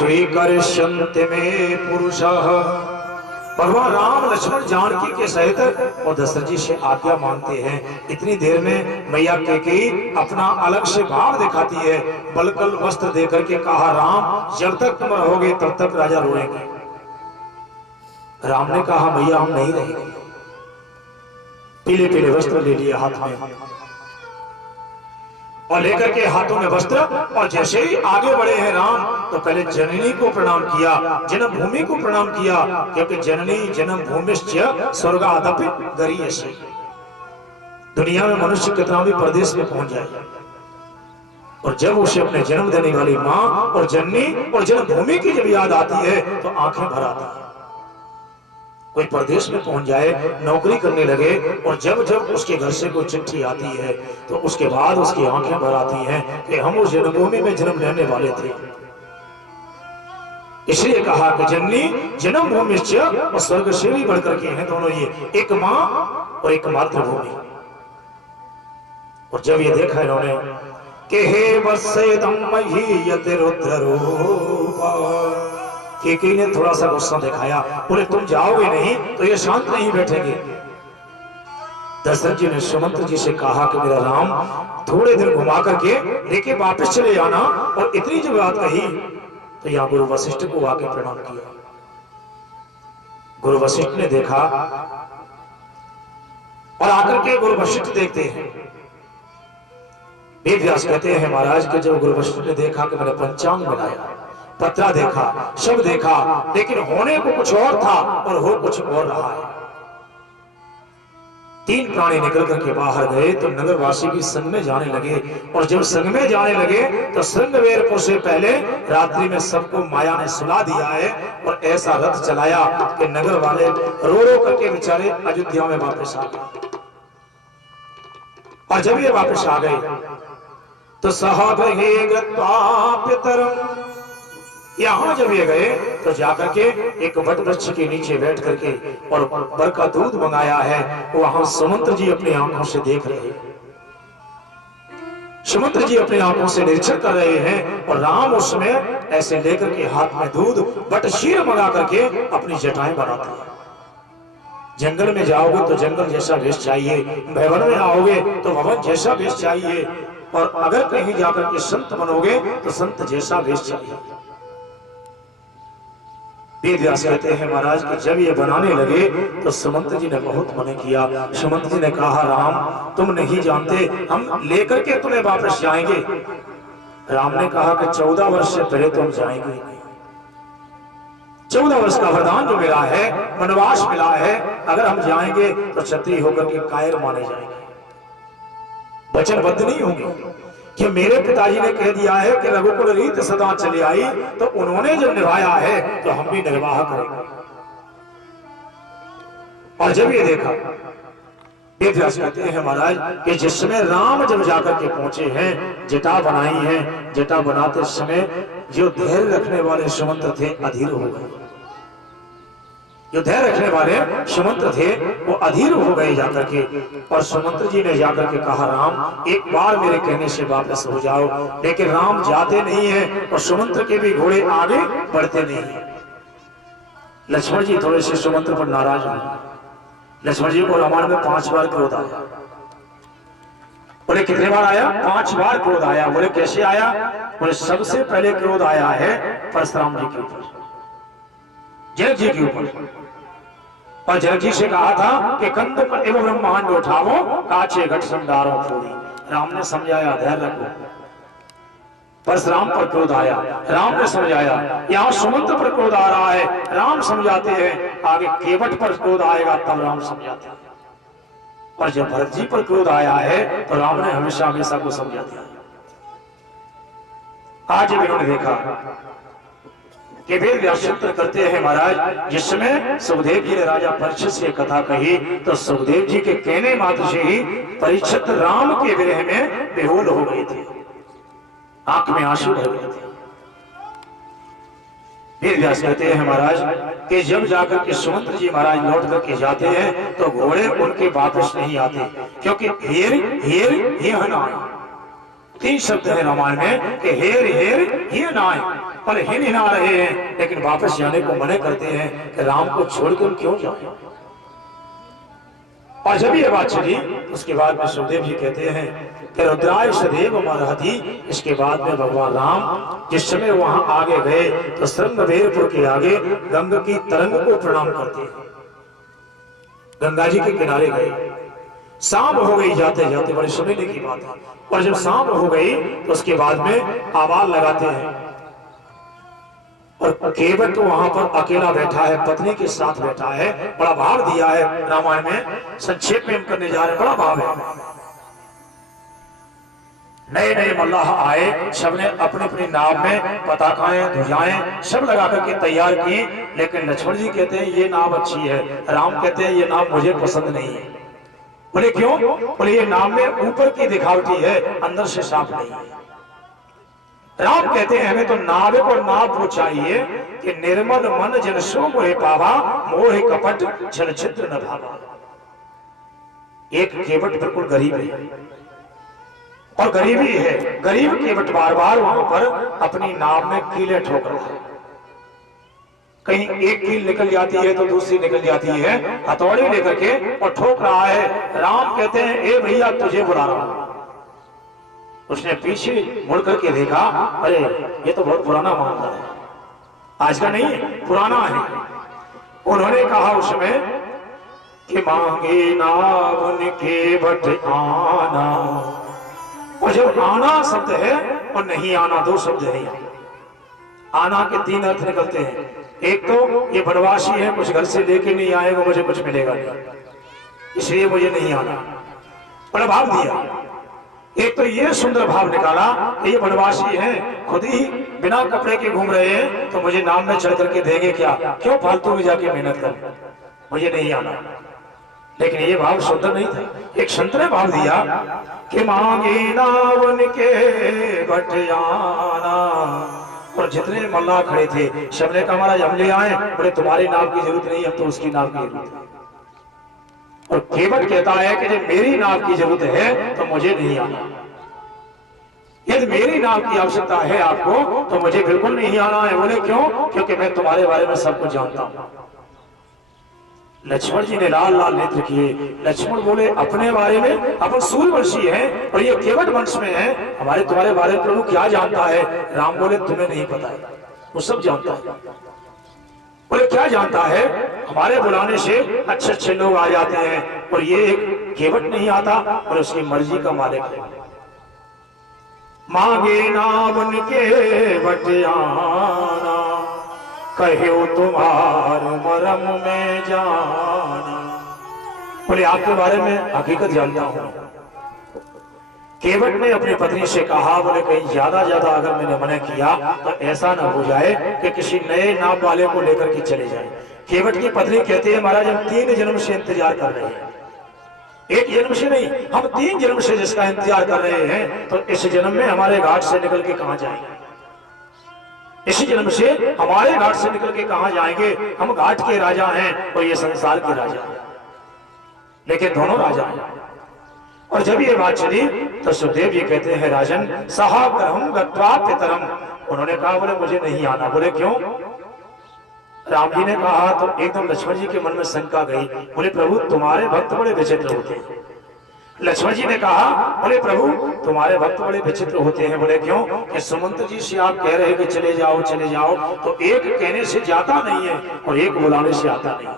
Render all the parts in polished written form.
स्वीकरिष्यन्ति मे पुरुषः। भगवान राम लक्ष्मण जानकी के सहित और दशरथ जी से आज्ञा मांगते हैं। इतनी देर में मैया कैकेयी अपना अलग से भाव दिखाती है। बलकल वस्त्र देकर के कहा, राम जब तक तुम रहोगे तब तक राजा रोएंगे। राम ने कहा, मैया हम नहीं रहेंगे। पीले पीले वस्त्र ले लिए हाथ में और लेकर के हाथों में वस्त्र, और जैसे ही आगे बढ़े हैं राम तो पहले जननी को प्रणाम किया, जन्मभूमि को प्रणाम किया, क्योंकि जननी जन्मभूमिश्च स्वर्गादपि गरीयसी। दुनिया में मनुष्य कितना भी परदेश में पहुंच जाए और जब उसे अपने जन्म देने वाली माँ और जननी और जन्मभूमि की जब याद आती है तो आंखें भर आती है। कोई परदेश में पहुंच जाए, नौकरी करने लगे और जब जब उसके घर से कोई चिट्ठी आती है तो उसके बाद उसकी आंखें भर आती हैं कि हम उस जन्मभूमि में जन्म लेने वाले थे। इसलिए कहा कि जननी जन्मभूमि और स्वर्ग से भी बढ़कर के हैं दोनों, ये एक माँ और एक मातृभूमि। और जब ये देखा इन्होंने कि हे वत्सेदं मह्यते रुद्र रूपा, कैकेयी ने थोड़ा सा गुस्सा दिखाया, बोले तुम जाओगे नहीं तो ये शांत नहीं बैठेंगे। दशरथ जी ने सुमंत्र जी से कहा कि मेरा राम थोड़े दिन घुमा करके लेके वापस चले आना। और इतनी जब बात कही तो यहाँ गुरु वशिष्ठ को आके प्रणाम किया। गुरु वशिष्ठ ने देखा और आकर के गुरु वशिष्ठ देखते हैं। वेद व्यास कहते हैं महाराज के जब गुरु वशिष्ठ ने देखा कि मैंने पंचांग मिलाया, पत्रा देखा, सब देखा, लेकिन होने को कुछ और था और हो कुछ और रहा है। तीन प्राणी निकल करके बाहर गए तो नगरवासी भी संग में जाने लगे। और जब संग में जाने लगे तो श्रृंगवेरपुर से पहले रात्रि में सबको माया ने सुला दिया है और ऐसा रथ चलाया कि नगर वाले रो रो करके बेचारे अयोध्या में वापस आ गए। और जब ये वापस आ गए तो सहाबहे गत्वा पितरम, यहां जब ये गए तो जाकर के एक वट वृक्ष के नीचे बैठ करके और बर का दूध मंगाया है। वहां सुमंत्र जी अपनी आंखों से देख रहे हैं, सुमंत्र जी अपनी आंखों से निरीक्षण कर रहे हैं और राम उसमें ऐसे लेकर के हाथ में दूध वट शीर मंगा करके अपनी जटाएं बनाते हैं। जंगल में जाओगे तो जंगल जैसा वेश चाहिए, भवन में आओगे तो भवन जैसा वेश चाहिए, और अगर कहीं जाकर के संत बनोगे तो संत जैसा वेश चाहिए। वेद व्यास कहते हैं महाराज कि जब ये बनाने लगे तो सुमंत्र जी ने बहुत मना किया। सुमंत्र जी ने कहा, राम तुम नहीं जानते, हम लेकर के तुम्हें वापस जाएंगे। राम ने कहा कि 14 वर्ष से पहले तुम जाएंगे। 14 वर्ष का वरदान जो मिला है, वनवास मिला है, अगर हम जाएंगे तो क्षत्रिय होकर के कायर माने जाएंगे, वचनबद्ध नहीं होंगे। कि मेरे पिताजी ने कह दिया है कि रघुकुल रीत सदा चली आई, तो उन्होंने जब निभाया है तो हम भी निर्वाह करेंगे। और जब ये देखा, वेद व्यास कहते हैं महाराज कि जिस समय राम जब जाकर के पहुंचे हैं, जटा बनाई है, जटा बनाते समय जो धैर्य रखने वाले सुमंत्र थे अधीर हो गए। जो धैर्य रखने वाले सुमंत्र थे वो अधीर हो गए जाकर के। और सुमंत्र जी ने जाकर के कहा, राम एक बार मेरे कहने से वापस हो जाओ। लेकिन राम जाते नहीं है और सुमंत्र के भी घोड़े आगे बढ़ते नहीं है। लक्ष्मण जी थोड़े से सुमंत्र पर नाराज हुए। लक्ष्मण जी को रामायण में 5 बार क्रोध आया। बोले कितने बार आया? 5 बार क्रोध आया। बोले कैसे आया? बोले सबसे पहले क्रोध आया है परशुराम जी के ऊपर, जनक जी के ऊपर। और जनक जी से कहा था कि कंद पर एवं ब्रह्मांड उठावो, काचे घट संडारो फोड़ी। राम ने समझाया धैर्य रखो। परशुराम पर क्रोध आया, राम ने समझाया। यहाँ सुमंत्र पर क्रोध आ रहा है, राम समझाते हैं। आगे केवट पर क्रोध आएगा तब राम समझाते हैं। और जब भरत जी पर क्रोध आया है तो राम ने हमेशा हमेशा को समझा दिया। आज इन्होंने देखा कि वेद व्यास चित्र करते हैं महाराज, जिसमें सुखदेव जी ने राजा परीक्षित से कथा कही तो सुखदेव जी के कहने मात्र से ही परीक्षित राम के विरह में बेहोल हो गए थे, आंख में आंसू भर गए थे। वेद व्यास कहते हैं महाराज कि जब जाकर के सुमंत्र जी महाराज लौट करके जाते हैं तो घोड़े उनके वापस नहीं आते, क्योंकि हेर हेर हे हनाय 3 शब्द है रामायण में कि हेर हेर हे नाय। और हिन आ रहे हैं, लेकिन वापस जाने को मना करते हैं कि राम को छोड़कर क्यों जाए। और जब ये बात चली उसके बाद में सुखदेव जी कहते हैं कि रुद्राय सदैव मरहति। इसके बाद में भगवान राम जिस समय वहां आगे गए तो श्रृंगवेरपुर के आगे गंगा की तरंग को प्रणाम करते हैं। गंगा जी के किनारे गए, शाम हो गई जाते जाते, बड़े समझने की बात है। और जब शाम हो गई तो उसके बाद में आवाज लगाते हैं और केवट वहां पर अकेला बैठा है, पत्नी के साथ बैठा है। बड़ा भाव दिया है रामायण में, संक्षेप में हम करने जा रहे हैं, बड़ा भाव है। नए नए मल्लाह आए, सबने अपनी अपनी नाव में पताकाएं ध्वजाएं सब लगा करके तैयार की, लेकिन लक्ष्मण जी कहते हैं ये नाव अच्छी है, राम कहते हैं ये नाव मुझे पसंद नहीं है। बोले क्यों? बोले ये नाव में ऊपर की दिखावटी है, अंदर से साफ नहीं है। राम कहते हैं हमें तो नाविक और नाव को चाहिए कि निर्मल मन जन सो मोहे पावा, मोह कपट छल छिद्र न भावा। एक केवट बिल्कुल गरीब है और गरीबी है, गरीब केवट बार बार वहां पर अपनी नाव में कीले ठोक रहा है। कहीं एक कील निकल जाती है तो दूसरी निकल जाती है, हथौड़ी लेकर के और ठोक रहा है। राम कहते हैं ए भैया तुझे बुला रहा हूं। उसने पीछे मुड़ करके देखा, अरे ये तो बहुत पुराना मामला है, आज का नहीं है, पुराना है। उन्होंने कहा उसमें कि मांगे नावन के बट आना। और जब आना शब्द है और नहीं आना दो शब्द है। आना के तीन अर्थ निकलते हैं। एक तो ये बनवासी है, कुछ घर से लेके नहीं आएगा, मुझे कुछ मिलेगा नहीं, इसलिए मुझे नहीं आना, बड़ा भाव दिया। एक तो ये सुंदर भाव निकाला कि ये बनवासी हैं, खुद ही बिना कपड़े के घूम रहे हैं, तो मुझे नाव में चढ़ करके देंगे क्या, क्यों फालतू में जाके मेहनत कर, मुझे नहीं आना। लेकिन ये भाव सुंदर नहीं था। एक संत ने भाव दिया कि मांगे नावन के बट आना। और जितने मल्लाह खड़े थे सबने कहा महाराज हम ले आए। बोले तुम्हारी नाव की जरूरत नहीं, अब तो उसकी नाव की जरूरत है। और केवट कहता है कि जब मेरी नाव की जरूरत है तो मुझे नहीं आना, यदि मेरी नाव की आवश्यकता है आपको तो मुझे बिल्कुल नहीं आना है। बोले क्यों? क्योंकि मैं तुम्हारे बारे में सब कुछ जानता हूं। लक्ष्मण जी ने लाल लाल नेत्र किए। लक्ष्मण बोले अपने बारे में, अपन सूर्यवंशी हैं और ये केवट वंश में है, हमारे तुम्हारे बारे में प्रभु क्या जानता है? राम बोले तुम्हें नहीं पता है, वो सब जानता है। बोले क्या जानता है? हमारे बुलाने से अच्छे अच्छे लोग आ जाते हैं और ये एक केवट नहीं आता और उसकी मर्जी का मालिक है। मांगे नावन के बट आना, कहो तुम्हार मरम में जाना। बोले आपके बारे में हकीकत जानता हूं। केवट ने अपनी पत्नी से कहा, बोले कहीं ज्यादा अगर मैंने मना किया तो ऐसा ना हो जाए कि किसी नए नाव वाले को लेकर के चले जाए। केवट की पत्नी कहती है महाराज हम 3 जन्म से इंतजार कर रहे हैं, एक जन्म से नहीं, हम 3 जन्म से जिसका इंतजार कर रहे हैं, तो इस जन्म में हमारे घाट से निकल के कहां जाएंगे? इसी जन्म से हमारे घाट से निकल के कहां जाएंगे? हम घाट के राजा हैं और ये संसार के राजा हैं, लेकिन दोनों राजा हैं। और जब ये बात चली तो सुखदेव जी कहते हैं राजन सहाग्रहम गत्वा पितरम। उन्होंने कहा बोले मुझे नहीं आना। बोले क्यों? राम जी ने कहा तो एकदम लक्ष्मण जी के मन में शंका गई। बोले प्रभु तुम्हारे भक्त बड़े विचित्र होते हैं। लक्ष्मण जी ने कहा बोले प्रभु तुम्हारे भक्त बड़े विचित्र होते हैं। बोले क्यों? कि सुमंत्र जी से आप कह रहे हैं कि चले जाओ तो एक कहने से जाता नहीं है और एक बुलाने से आता नहीं है।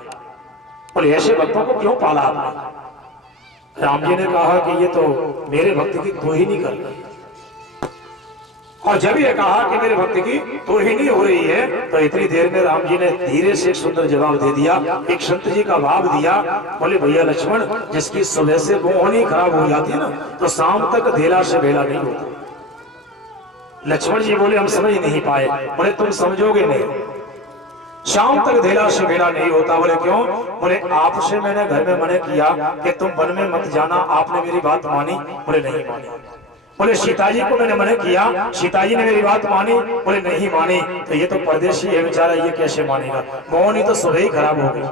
और ऐसे भक्तों को क्यों पाला आपने? राम जी ने कहा कि ये तो मेरे भक्त की तो ही नहीं कर रही। और जब ये कहा कि मेरे भक्त की तो ही नहीं हो रही है तो इतनी देर में राम जी ने धीरे से एक सुंदर जवाब दे दिया, एक संत जी का भाव दिया। बोले भैया लक्ष्मण जिसकी सुबह से मोहनी खराब हो जाती है ना तो शाम तक धेला से भेला नहीं होता। लक्ष्मण जी बोले हम समझ नहीं पाए। बोले तुम समझोगे नहीं, शाम तक धेला से भेला नहीं होता। बोले क्यों? बोले आपसे मैंने घर में मना किया कि तुम वन में मत जाना, आपने मेरी बात मानी? बोले नहीं मानी। बोले सीता जी को मैंने मना किया, सीता जी ने मेरी बात मानी? बोले नहीं मानी। तो ये तो परदेशी है बेचारा, ये कैसे मानेगा? मोहनी तो सुबह ही खराब हो गई,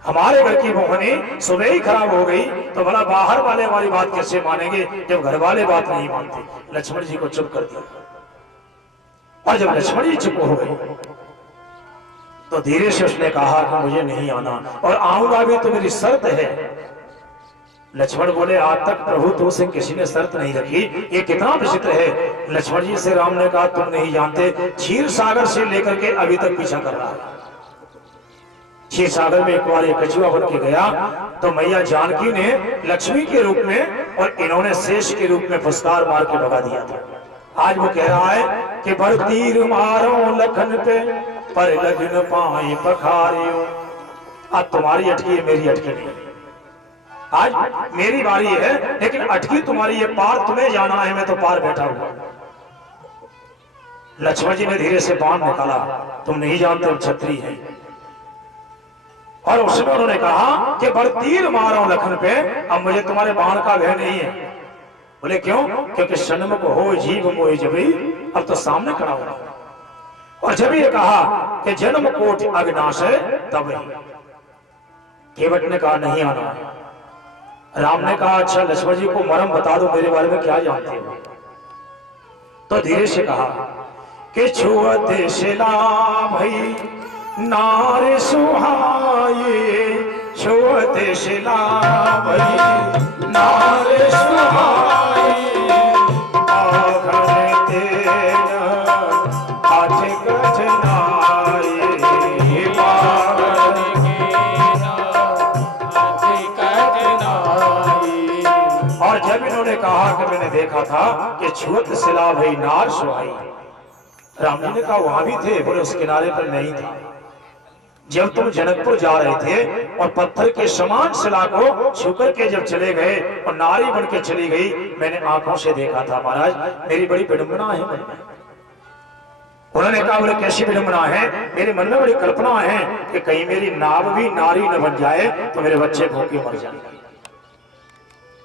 हमारे घर की मोहनी सुबह ही खराब हो गई तो भला बाहर वाले हमारी बात कैसे मानेंगे जब घर वाले बात नहीं मानते? लक्ष्मण जी को चुप कर दिया। और जब लक्ष्मण जी चुप हो गए तो धीरे से उसने कहा कि मुझे नहीं आना और आऊंगा भी तो मेरी शर्त है। लक्ष्मण बोले आज तक प्रभु तो से किसी ने शर्त नहीं रखी, ये कितना विचित्र है। लक्ष्मण जी से राम ने कहा तुम नहीं जानते, क्षीर सागर से लेकर के अभी तक पीछा कर रहा है। क्षीर सागर में एक बार एक कछुआ बन के गया तो मैया जानकी ने लक्ष्मी के रूप में और इन्होंने शेष के रूप में फुसकार मार के भगा दिया था। आज वो कह रहा है कि पर तीर मारो लखन पे पर लगन पाई पखारियो। आज तुम्हारी अटकी है, मेरी अटकी नहीं। आज मेरी बारी है लेकिन अटकी तुम्हारी है, पार तुम्हें जाना है, मैं तो पार बैठा हुआ। लक्ष्मण जी ने धीरे से बाण निकाला, तुम नहीं जानते छत्री है। और उसमें उन्होंने कहा कि बड़ तीर मारो लखन पे, अब मुझे तुम्हारे बाण का भय नहीं है। बोले क्यों? क्योंकि सन्मुख हो जीव मोहि जबी, अब तो सामने खड़ा हो। और जब ये कहा कि जन्म कोटि अविनाश है तब केवट ने कहा नहीं आना। राम ने कहा अच्छा लक्ष्मण जी को मरम बता दो, मेरे बारे में क्या जानते हो। तो धीरे से कहा कि छुअते शिला भई नार सुहाये, छुअते शिला भई नार सुहाये, आघन तेज आठ कठनाये, और जब इन्होंने कहा कि मैंने देखा था कि छुअत शिला भई नार सुहाई, राम जी ने कहा वहां भी थे। बोले उस किनारे पर नहीं था। जब तुम जनकपुर जा रहे थे और पत्थर के समान शिला को छूकर के जब चले गए और नारी बन के चली गई, मैंने आंखों से देखा था। महाराज मेरी बड़ी विडंबना है मन में। उन्होंने कहा बोले कैसी विडंबना है? मेरे मन में बड़ी कल्पना है कि कहीं मेरी नाव भी नारी न बन जाए तो मेरे बच्चे भूखे मर जाएंगे।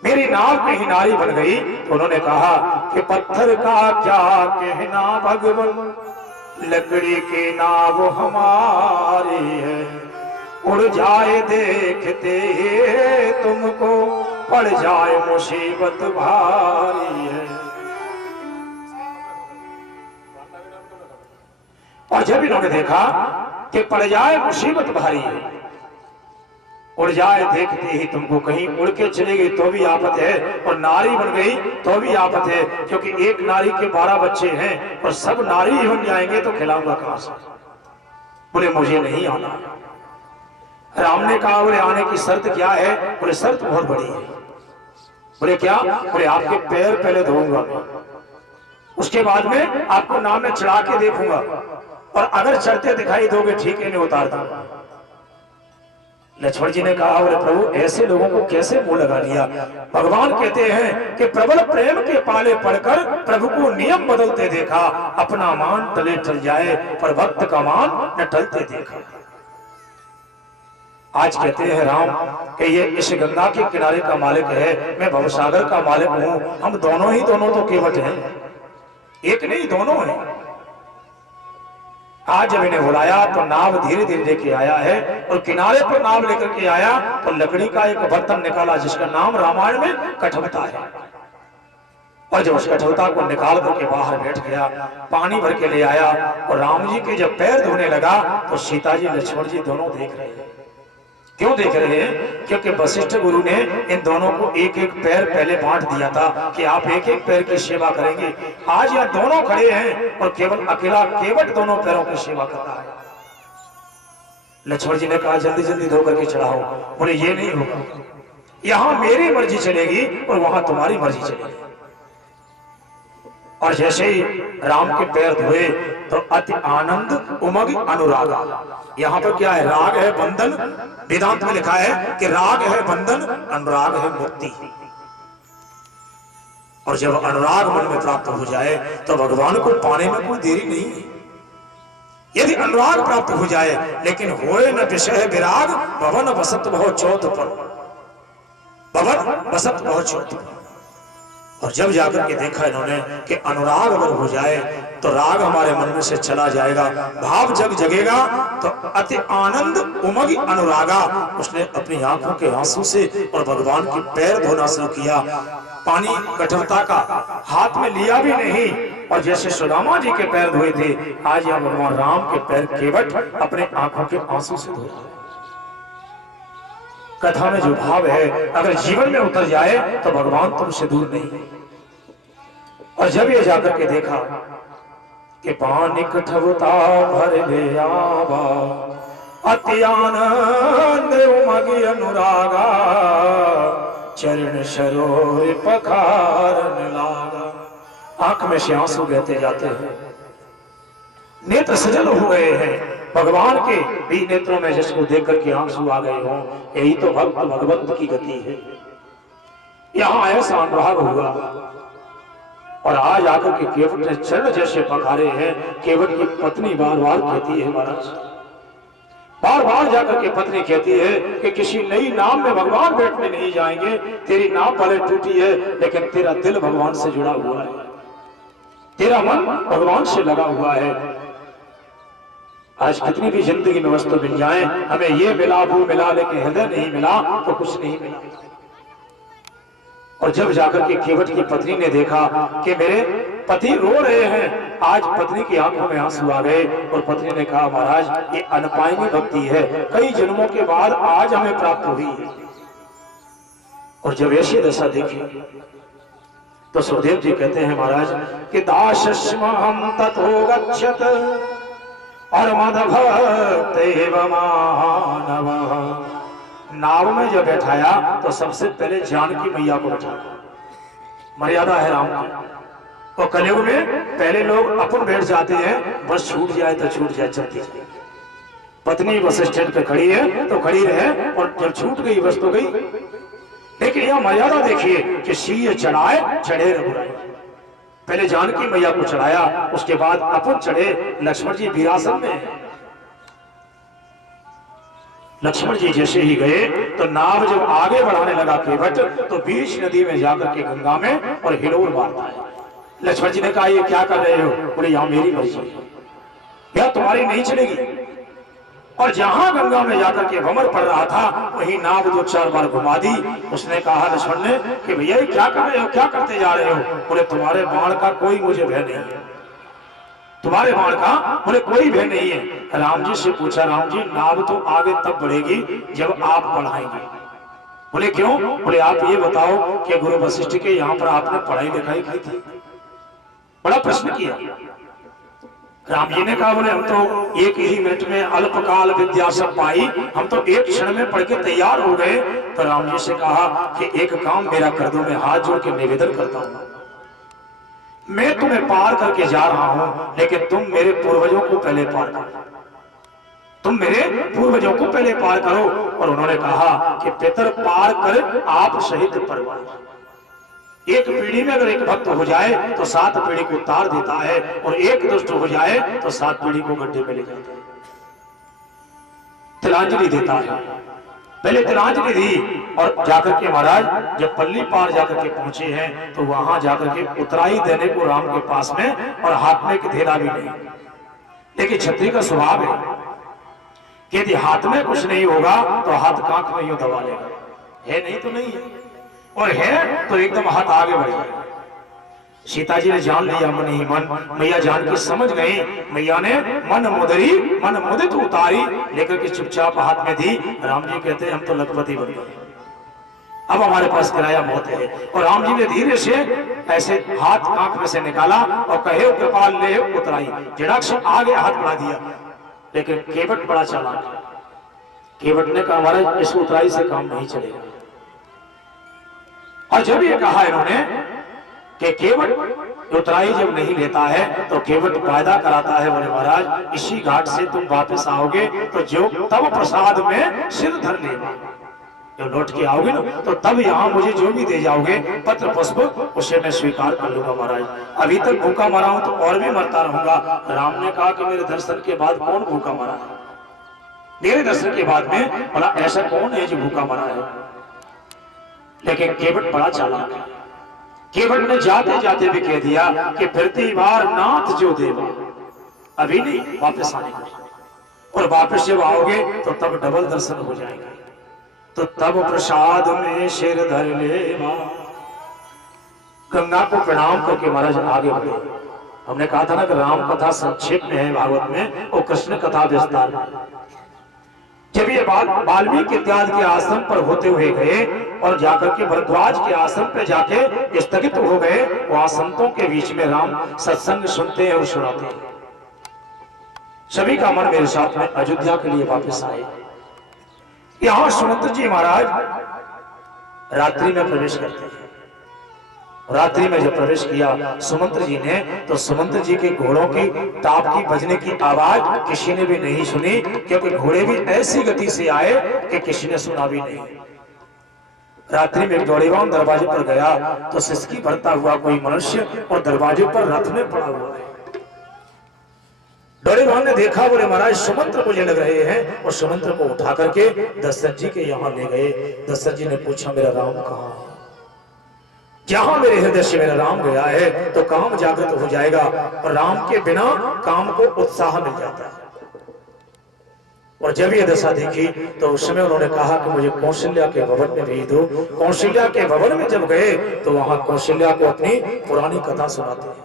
मेरी नाव कहीं नारी बन गई तो उन्होंने कहा कि पत्थर का क्या कहना भगवान, लकड़ी की नाव हमारी है, उड़ जाए देखते तुमको पड़ जाए मुसीबत भारी है। और जब इन्होंने देखा कि पड़ जाए मुसीबत भारी है, उड़ जाए देखते ही तुमको, कहीं उड़ के चली गई तो भी आफत है और नारी बन गई तो भी आफत है, क्योंकि एक नारी के 12 बच्चे हैं और सब नारी ही बन जाएंगे तो खिलाऊंगा कहां से। बोले मुझे नहीं आना। राम ने कहा बोले आने की शर्त क्या है? बोले शर्त बहुत बड़ी है। बोले क्या? बोले आपके पैर पहले धोऊंगा मैं, उसके बाद में आपको नाव में चढ़ा के देखूंगा और अगर चढ़ते दिखाई दोगे ठीक है, नहीं उतार दूंगा। लक्ष्मण जी ने कहा बोले प्रभु ऐसे लोगों को कैसे मुंह लगा लिया? भगवान कहते हैं कि प्रबल प्रेम के पाले पड़कर प्रभु को नियम बदलते देखा, अपना मान तले टल जाए पर भक्त का मान न टलते देखा। आज कहते हैं राम कि ये इस गंगा के किनारे का मालिक है, मैं भवसागर का मालिक हूं। हम दोनों ही दोनों तो केवट हैं, एक नहीं दोनों हैं। आज जब इन्हें बुलाया तो नाव धीरे धीरे लेके आया है और किनारे पर नाव लेकर के आया तो लकड़ी का एक बर्तन निकाला जिसका नाम रामायण में कठौता है। और जब उस कठौता को निकाल करके बाहर बैठ गया, पानी भर के ले आया और राम जी के जब पैर धोने लगा तो सीता जी लक्ष्मण जी दोनों देख रहे हैं। क्यों देख रहे हैं? क्योंकि वशिष्ठ गुरु ने इन दोनों को एक एक पैर पहले बांट दिया था कि आप एक एक पैर की सेवा करेंगे। आज यहाँ दोनों खड़े हैं और केवल अकेला केवट दोनों पैरों की सेवा कर रहा है। लक्ष्मण जी ने कहा जल्दी जल्दी धो करके चढ़ाओ। बोले ये नहीं होगा, यहाँ मेरी मर्जी चलेगी और वहां तुम्हारी मर्जी चलेगी। और जैसे ही राम के पैर धोए तो अति आनंद उमग अनुरागा। यहाँ पर क्या है? राग है बंधन। वेदांत में लिखा है कि राग है बंधन, अनुराग है मुक्ति। और जब अनुराग मन में प्राप्त हो जाए तो भगवान को पाने में कोई देरी नहीं है। यदि अनुराग प्राप्त हो जाए लेकिन होए न विषय विराग, भवन बसत बहु चौथपन, भवन बसत बहु चौथपन। और जब जाकर के देखा इन्होंने कि अनुराग अगर हो जाए तो राग हमारे मन में से चला जाएगा, भाव जग जगेगा, तो अति आनंद उमग अनुरागा। उसने अपनी आंखों के आंसू से और भगवान के पैर धोना शुरू किया। पानी कठोरता का हाथ में लिया भी नहीं और जैसे सुदामा जी के पैर धोए थे, आज यहाँ भगवान राम के पैर केवट अपने आंखों के आंसू से धो रहे हैं। कथा में जो भाव है अगर जीवन में उतर जाए तो भगवान तुमसे दूर नहीं। और जब ये जाकर के देखा कि पानी कठवता भर ले आवा, अति आनंद उमगी अनुरागा, चरण सरोवर पखारन लागा। आंख में से आंसू बहते जाते हैं, नेत्र सजल हो गए हैं। भगवान के भी नेत्रों में जिसको देख करके आंसू आ गए हों, यही तो भक्त भगवंत की गति है। यहाँ ऐसा अनुराग हुआ और आज आकर के केवट ने चरण जैसे पखारे हैं। केवट की पत्नी बार बार कहती है, महाराज बार बार जाकर के पत्नी कहती है कि किसी नई नाव में भगवान बैठने नहीं जाएंगे। तेरी नाव भले टूटी है लेकिन तेरा दिल भगवान से जुड़ा हुआ है, तेरा मन भगवान से लगा हुआ है। आज कितनी भी जिंदगी में वस्तु मिल जाए, हमें ये मिला वो मिला, लेकिन हृदय नहीं मिला तो कुछ नहीं मिला। और जब जाकर के केवट की पत्नी ने देखा कि मेरे पति रो रहे हैं, आज पत्नी की आंखों में आंसू आ गए और पत्नी ने कहा, महाराज ये अनपायनी भक्ति है, कई जन्मों के बाद आज हमें प्राप्त हुई है। और जब ऐसी दशा देखी तो सुखदेव जी कहते हैं, महाराज कि दासस्म हम ततो गच्छत और मदभक्त मानव। नाव में जब बैठाया तो सबसे पहले जानकी मैया को बैठाया, मर्यादा है राम की। और कलयुग में पहले लोग अपन बैठ जाते हैं, बस छूट जाए तो छूट जाए, चलती जाए। पत्नी बस स्टैंड पे खड़ी है तो खड़ी रहे, और जब छूट गई बस तो गई। लेकिन यह मर्यादा देखिए कि सिंह चढ़ाए चढ़े रघुराई। पहले जानकी मैया को चढ़ाया, उसके बाद अपन चढ़े। लक्ष्मण जी विरासत में, लक्ष्मण जी जैसे ही गए तो नाव जब आगे बढ़ाने लगा केवट, तो बीच नदी में जाकर के गंगा में और हिलोर मारता है। लक्ष्मण जी ने कहा, ये क्या कर रहे हो? बोले, यहाँ मेरी मर्जी है, क्या तुम्हारी नहीं चलेगी। और जहां गंगा में जाकर के भंवर पड़ रहा था, वही नाव 2-4 बार घुमा दी। उसने कहा लक्ष्मण ने कि भैया ये क्या कर रहे हो, क्या करते जा रहे हो? बोले, तुम्हारे बाण का कोई मुझे भय नहीं है, तुम्हारे बाण का बोले कोई भय नहीं है। राम जी से पूछा, राम जी नाव तो आगे तब बढ़ेगी जब आप बढ़ाएंगे। बोले क्यों? बोले आप ये बताओ कि गुरु वशिष्ठ के यहाँ पर आपने पढ़ाई लिखाई की थी? बड़ा प्रश्न किया। राम जी ने कहा, बोले हम तो 1 ही मिनट में अल्पकाल विद्या सब पाई, हम तो 1 क्षण में पढ़ के तैयार हो गए। तो राम जी से कहा कि एक काम मेरा कर दो, मैं हाथ जोड़ के निवेदन करता हूँ, मैं तुम्हें पार करके जा रहा हूं, लेकिन तुम मेरे पूर्वजों को पहले पार करो, तुम मेरे पूर्वजों को पहले पार करो। और उन्होंने कहा कि पितर पार कर आप सहित परिवार। एक पीढ़ी में अगर एक भक्त हो जाए तो 7 पीढ़ी को तार देता है, और एक दुष्ट हो जाए तो 7 पीढ़ी को गड्ढे में ले जाता है। तिलांजलि देता है, पहले तिलांजलि दी। और जाकर के महाराज जब पल्ली पार जाकर के पहुंचे हैं तो वहां जाकर के उतराई देने को राम के पास में, और हाथ में घेरा भी नहीं। लेकिन क्षत्रिय का स्वभाव है कि यदि हाथ में कुछ नहीं होगा तो हाथ कांख में यूं दबा लेगा, है नहीं तो नहीं है, और है तो एकदम हाथ आगे बढ़ जाएगा। सीता जी ने जान लिया मन ही मन, मैया जान के समझ गई। मैया ने मन मुदरी मन मुदित उतारी, लेकर के चुपचाप हाथ में दी। राम जी कहते हैं, हम तो लखपति बन गए, अब हमारे पास किराया बहुत है। और राम जी ने धीरे से ऐसे हाथ आंख में से निकाला और कहे कृपाल ले उतराई, जड़ाक्ष आगे हाथ बढ़ा दिया। लेकिन केवट बड़ा चालाक है, केवट ने कहा, महाराज इस उतराई से काम नहीं चलेगा। और जब ये कहा इन्होंने कि केवट उतराई जब नहीं लेता है तो केवट वायदा कराता है, बोले महाराज इसी घाट से तुम वापस आओगे तो जो तब प्रसाद में सिर धर लेगा, जब लौट के आओगे ना तो तब यहाँ मुझे जो भी दे जाओगे पत्र पुष्प, उसे मैं स्वीकार कर लूंगा। महाराज अभी तक भूखा मरा हूं तो और भी मरता रहूंगा। राम ने कहा कि मेरे दर्शन के बाद कौन भूखा मरा है? मेरे दर्शन के बाद में बोला ऐसा कौन है जो भूखा मरा है? लेकिन केवट बड़ा चालाक है। केवट ने जाते जाते भी कह दिया कि फिरती बार नाथ जो देवा, अभी नहीं वापस आने का, और वापस जब आओगे तो तब डबल दर्शन हो जाएगा। तो तब प्रसाद में सिर धर ले। गंगा को प्रणाम करके महाराज आगे बढ़े। हमने कहा था ना कि राम कथा संक्षेप में है भागवत में और कृष्ण कथा विस्तार में। जब ये वाल्मीकि इत्यादि के आश्रम पर होते हुए गए और जाकर के भरद्वाज के आश्रम पे जाके स्थगित हो गए, वहां संतों के बीच में राम सत्संग सुनते हैं और सुनाते हैं। सभी का मन मेरे साथ में अयोध्या के लिए वापस आए। यहां सुमंत जी महाराज रात्रि में प्रवेश करते हैं। रात्रि में जब प्रवेश किया सुमंत जी ने, तो सुमंत जी के घोड़ों की टाप की बजने की आवाज किसी ने भी नहीं सुनी, क्योंकि घोड़े भी ऐसी गति से आए कि किसी ने सुना भी नहीं। रात्रि में दौड़ेवान दरवाजे पर गया तो सिसकी भरता हुआ कोई मनुष्य और दरवाजे पर रथ में पड़ा हुआ है। दौड़ेवान ने देखा, बोले महाराज सुमंत्र मुझे लग रहे हैं, और सुमंत्र को उठा करके दशरथ जी के यहाँ ले गए। दशरथ जी ने पूछा मेरा राम कहाँ है? जहां मेरे हृदय से मेरा राम गया है तो काम जागृत हो जाएगा, और राम के बिना काम को उत्साह मिल जाता है। और जब ये दशा देखी तो उस समय उन्होंने कहा कि मुझे कौशल्या के भवन में भेज दो। कौशल्या के भवन में जब गए तो वहां कौशल्या को अपनी पुरानी कथा सुनाते हैं।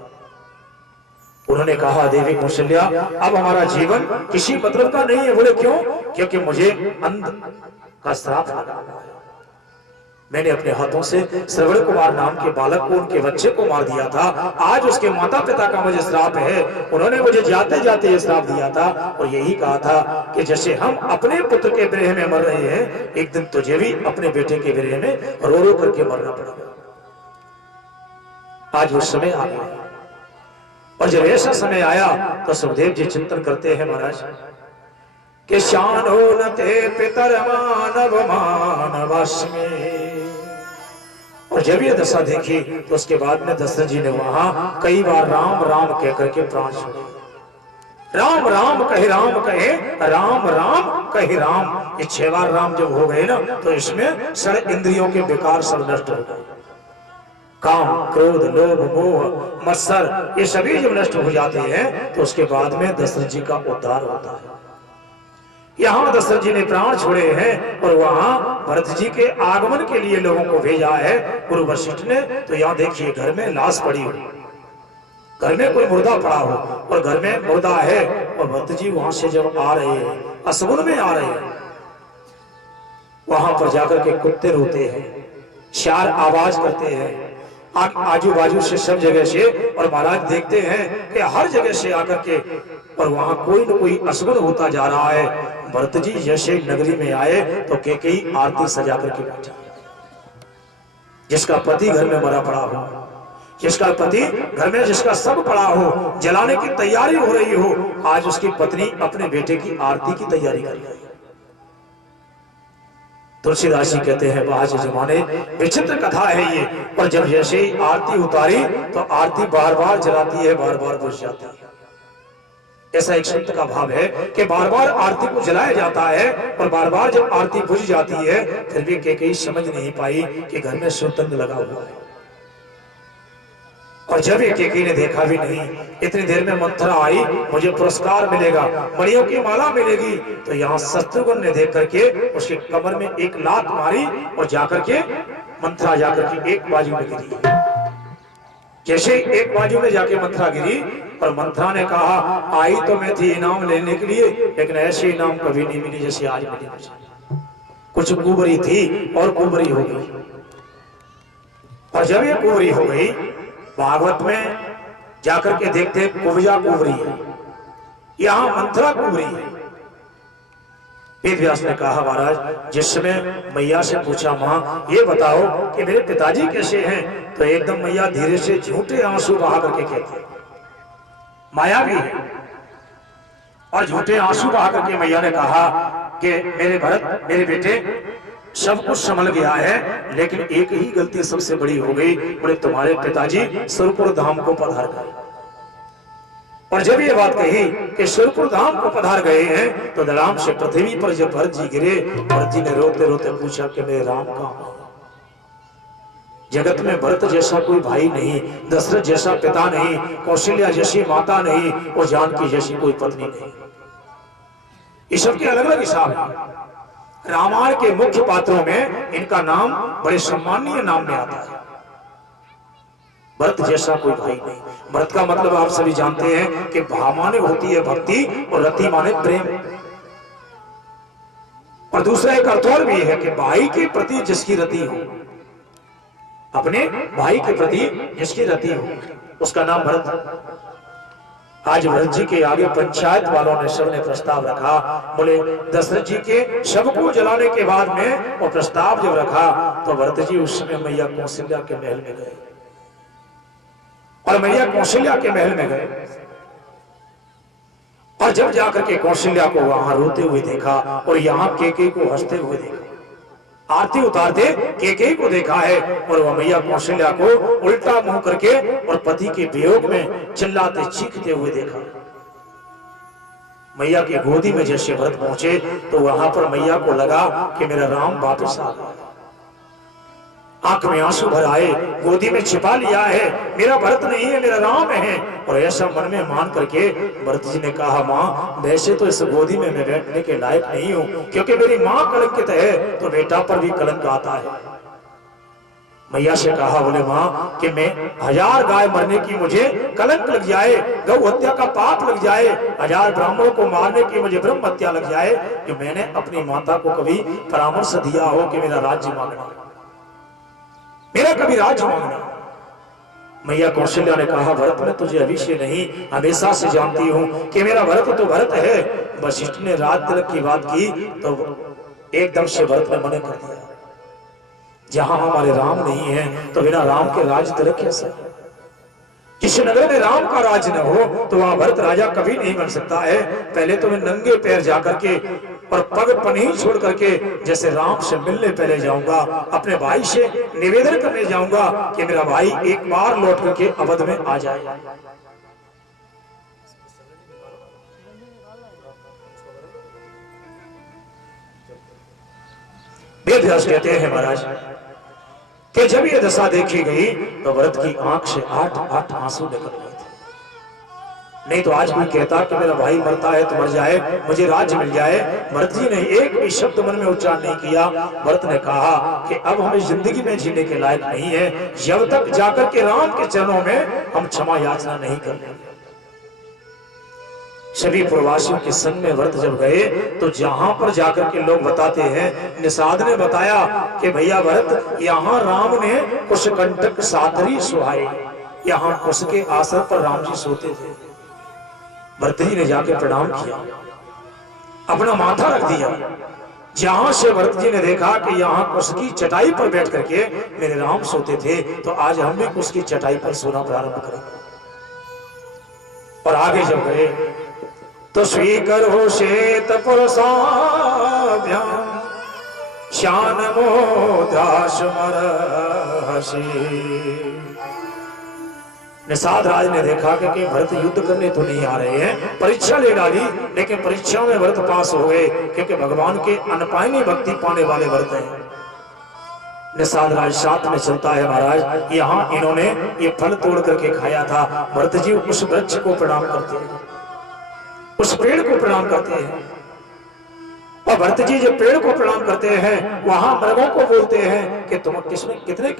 उन्होंने कहा देवी कौशल्या, अब हमारा जीवन किसी मतलब का नहीं है। बोले क्यों? क्योंकि मुझे अंध का श्राप लगा हुआ है। मैंने अपने हाथों से श्रवण कुमार नाम के बालक को, उनके बच्चे को मार दिया था। आज उसके माता पिता का मुझे श्राप है। उन्होंने मुझे जाते जाते ये श्राप दिया था और यही कहा था कि जैसे हम अपने पुत्र के विरह में मर रहे हैं, एक दिन तुझे भी अपने बेटे के विरह में रो रो करके मरना पड़ेगा। आज वो समय आ गया, और जब ऐसा समय आया तो सुखदेव जी चिंतन करते हैं महाराज कि शान हो न ते पितर मानव मानवास्मि। और जब ये दशा देखी तो उसके बाद में दशरथ जी ने वहां कई बार राम राम कह करके प्राण छोड़े। राम राम कहे राम कहे, राम राम कहे राम। ये 6 बार राम जब हो गए ना तो इसमें सारे इंद्रियों के विकार सब नष्ट हो गए। काम, क्रोध, लोभ, मोह, मत्सर ये सभी जब नष्ट हो जाते हैं तो उसके बाद में दशरथ जी का उद्धार होता है। यहाँ दशरथ जी ने प्राण छोड़े हैं और वहां भरत जी के आगमन के लिए लोगों को भेजा है गुरु वशिष्ठ ने। तो यहाँ देखिए घर में लाश पड़ी हो, घर में कोई मुर्दा पड़ा हो और घर में मुर्दा है, और भरत जी वहां से जब आ रहे हैं, असगुन में आ रहे हैं, वहां पर जाकर के कुत्ते रोते हैं, शार आवाज करते हैं आजू बाजू से सब जगह से। और महाराज देखते हैं कि हर जगह से आकर के, और वहां कोई न कोई असगुन होता जा रहा है। भरत जी जैसे नगरी में आए तो केकई आरती सजा करके बैठा। जिसका पति घर में मरा पड़ा हो, जिसका पति घर में जिसका सब पड़ा हो, जलाने की तैयारी हो रही हो, आज उसकी पत्नी अपने बेटे की आरती की तैयारी कर रही है। तुलसीदास जी कहते हैं आज जमाने विचित्र कथा है ये। और जब जैसे ही आरती उतारी तो आरती बार बार जलाती है, बार बार बुझ जाती है। ऐसा एक संत का भाव है कि बार बार आरती को जलाया जाता है, और बार बार जब आरती बुझ जाती है फिर भी केकई समझ नहीं पाई कि घर में सुतंग लगा हुआ है। और जब ये केकई ने देखा भी नहीं, इतनी देर में मंथरा आई, मुझे पुरस्कार मिलेगा, मणियों की माला मिलेगी। तो यहाँ शत्रुघ्न ने देख करके उसके कमर में एक लात मारी और जाकर के मंथरा जाकर के एक बाजू में गिरी। जैसे एक बाजू में जाके मंथरा गिरी, और मंथरा ने कहा आई तो मैं थी इनाम लेने के लिए, लेकिन ऐसे इनाम कभी नहीं मिली जैसे आज मिली मुझे। कुछ कुबरी थी और कुबरी हो गई। और जब ये कुबरी हो गई, भागवत में जाकर के देखते कुब्जा कुबरी है, यहां मंथरा कुबरी है। वेद व्यास ने कहा महाराज जिस समय मैया से पूछा मां ये बताओ कि मेरे पिताजी कैसे हैं, तो एकदम मैया धीरे से झूठे आंसू बहा करके कहती, माया भी है, और झूठे आंसू बहा करके मैया ने कहा कि मेरे भरत मेरे बेटे सब कुछ संभल गया है, लेकिन एक ही गलती सबसे बड़ी हो गई। बोले तुम्हारे पिताजी सुरपुर धाम को पधार गए। और जब ये बात कही कि सुरपुर धाम को पधार गए हैं तो धड़ाम से पृथ्वी पर जब भरत जी गिरे, भरत जी ने रोते रोते पूछा कि मेरे राम कहां है? जगत में भरत जैसा कोई भाई नहीं, दशरथ जैसा पिता नहीं, कौशल्या जैसी माता नहीं, और जानकी जैसी कोई पत्नी नहीं। ये सबके अलग अलग हिसाब है। रामायण के मुख्य पात्रों में इनका नाम बड़े सम्मानीय नाम में आता है। भरत जैसा कोई भाई नहीं। भरत का मतलब आप सभी जानते हैं कि भा माने होती है भक्ति और रति माने प्रेम। और दूसरा एक अर्थ और भी है कि भाई के प्रति जिसकी रति हो, अपने भाई के प्रति जिसकी रति हो, उसका नाम भरत। आज भरत जी के आगे पंचायत वालों ने सबने प्रस्ताव रखा, बोले दशरथ जी के शव को जलाने के बाद में वो प्रस्ताव जब रखा तो भरत जी उस समय मैया कौशल्या के महल में गए। और मैया कौशल्या के महल में गए और जब जाकर के कौशल्या को वहां रोते हुए देखा और यहाँ केकई को हंसते हुए देखा, आरती उतारते केकई को देखा है, और वह मैया कौशल्या को उल्टा मुंह करके और पति के वियोग में चिल्लाते चीखते हुए देखा। मैया की गोदी में जैसे भरत पहुंचे तो वहां पर मैया को लगा कि मेरा राम वापस आ गया। आंख में आंसू भर आए, गोदी में छिपा लिया है, मेरा भरत नहीं है मेरा राम है। और ऐसा मन में मान करके भरत जी ने कहा, माँ वैसे तो इस गोदी में मैं बैठने के लायक नहीं हूँ, क्योंकि मेरी माँ कलंकित है तो बेटा पर भी कलंक आता है। मैया से कहा, बोले माँ कि मैं 1000 गाय मरने की मुझे कलंक लग जाए, गौ हत्या का पाप लग जाए, 1000 ब्राह्मणों को मारने की मुझे ब्रह्म हत्या लग जाए, कि मैंने अपनी माता को कभी परामर्श दिया हो कि मेरा राज्य मांगना, मेरा कभी राज्य मांगना। मैया कौशल्या ने कहा, भरत मैं तुझे अभी से नहीं हमेशा से जानती हूँ कि मेरा भरत तो भरत है। वशिष्ठ ने रात तिलक की बात की तो एकदम से भरत ने मना कर दिया, जहां हमारे राम नहीं है तो बिना राम के राज तिलक कैसा? किसी नगर में राम का राज न हो तो वहां भरत राजा कभी नहीं बन सकता है। पहले तो मैं नंगे पैर जाकर के और पग पनीर छोड़ करके जैसे राम से मिलने पहले जाऊंगा, अपने भाई से निवेदन करने जाऊंगा कि मेरा भाई एक बार लौट करके अवध में आ जाए। वेदव्यास कहते हैं महाराज कि जब ये दशा देखी गई तो भरत की आंख से 8 आंसू निकल गए थे। नहीं तो आज कोई कहता कि मेरा भाई मरता है तो मर जाए, मुझे राज्य मिल जाए। भरत जी ने एक भी शब्द मन में उच्चारण नहीं किया। भरत ने कहा कि अब हमें जिंदगी में जीने के लायक नहीं है जब तक जाकर के राम के चरणों में हम क्षमा याचना नहीं कर लेंगे। सभी प्रवासियों के संग में भरत जब गए तो जहां पर जाकर के लोग बताते हैं, निषाद ने बताया कि भैया भरत यहाँ राम ने कुशकंटक सातरी सुहाई, यहाँ कुश के आसन पर राम जी सोते थे। भरत जी ने जाके प्रणाम किया, अपना माथा रख दिया। जहां से भरत जी ने देखा कि यहाँ कुश की चटाई पर बैठ करके मेरे राम सोते थे, तो आज हम भी कुश की चटाई पर सोना प्रारंभ करेंगे। और आगे जब गए तो स्वीकरो श्वेत पुरसाभ्याम श्यान मोदाशमरहसि। निषाद राज ने देखा कि भरत युद्ध करने तो नहीं आ रहे हैं, परीक्षा ले डाली, लेकिन परीक्षा में भरत पास हो गए क्योंकि भगवान के अनपायनी भक्ति पाने वाले भरत हैं। निषाद राज साथ में चलता है महाराज, यहाँ इन्होंने ये फल तोड़ करके खाया था। भरत जी उस वृक्ष को प्रणाम करते हैं, उस पेड़ को प्रणाम करते हैं। और भरत जी जब पेड़ को प्रणाम करते हैं वहां मृगों को बोलते हैं कि तुम कितने